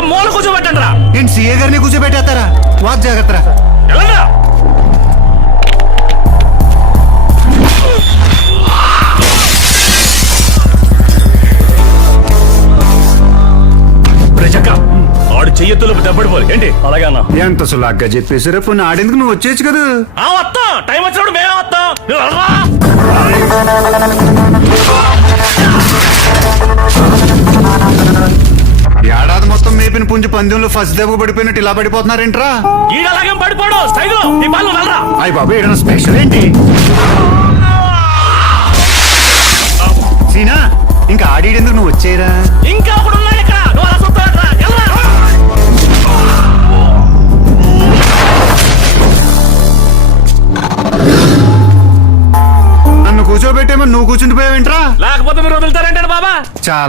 ఇంకా మూల కూర్చోబెట్టండి రా. ఏంటి సీఏ గారిని కూర్చోబెట్టేస్తారా? వాక్ జాగ్రత్త. వెళ్ళండ్రా. ఆడు చెయ్యొత్తులు దెబ్బడిపోయి ఏంటి అలాగే అన్న. ఎంత సులాగ్గా చెప్పేసారా? పోనీ ఆడేందుకు నువ్వు వచ్చేయచ్చు కదా. వస్తాం, టైం వచ్చినప్పుడు మేమే వస్తాం. ఏడాది మొత్తం మేపిన పుంజు పందెంలో ఫస్ట్ దెబ్బ పడిపోయినట్టు ఇలా పడిపోతున్నారేంట్రా? ఈడ అలాగే పడిపోడు స్టైలు. నీ బాలు వెళ్ళరా. అయ్య బాబు ఏదైనా స్పెషల్ ఏంటి? సీనా ఇంకా ఆడేందుకు నువ్వు వచ్చేయరా? ఇంకా ఒకడు ఉన్నాడు ఇక్కడ. నువ్వు అలా చూస్తావట్రా. వెళ్ళరా. నన్ను కూర్చోబెట్టేమో నువ్వు కూర్చుండిపోయావేంట్రా? లేకపోతే మీరు వదులుతారంటాడు బాబా. చాలా